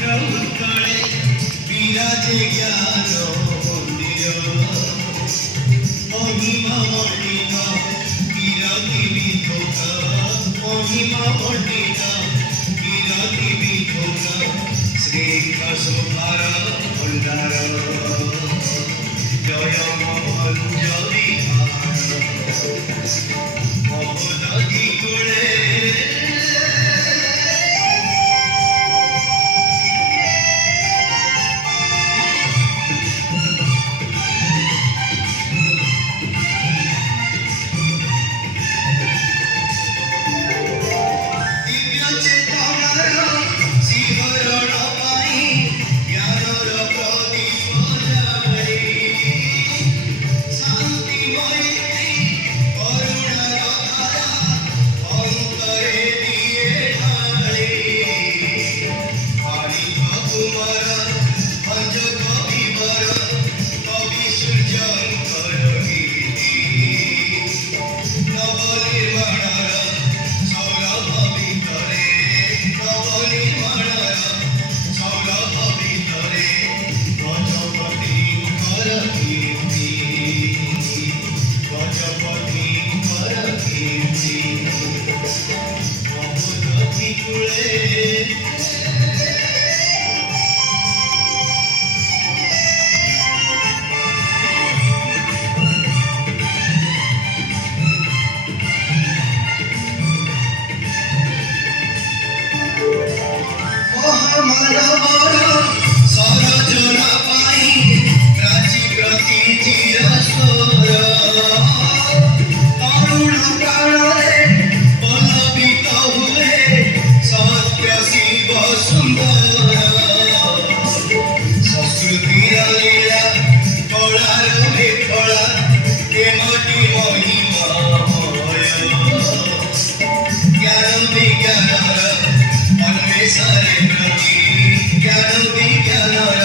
ଉତ୍କଳେ ବିରାଜେ ଜ୍ଞାନ ମନ୍ଦିର ମହିମା ମଣ୍ଡିତ କିରତି ବିଧୋକ ମହିମା ମଣ୍ଡିତ କିରତି ବିଧୋକ ଶ୍ରୀଙ୍କ ଶୋଭାର ଭଣ୍ଡାର জয় মঞ্জরি মহোদধি কুলে দিব্য চেতনার শিহরণ পাই জ্ঞানর প্রদীপ জালি সরজনা পাই প্রাচী প্রতি চির স্বর তরুণ প্রাণরে পল্লবিত হুয়ে সত্য শিব সুন্দর সংস্কৃতির লীলা কলার বিফলা কেমটি মহিমাময় জ্ঞান বিজ্ঞানর अन्वेषणे प्रति ज्ञान विज्ञान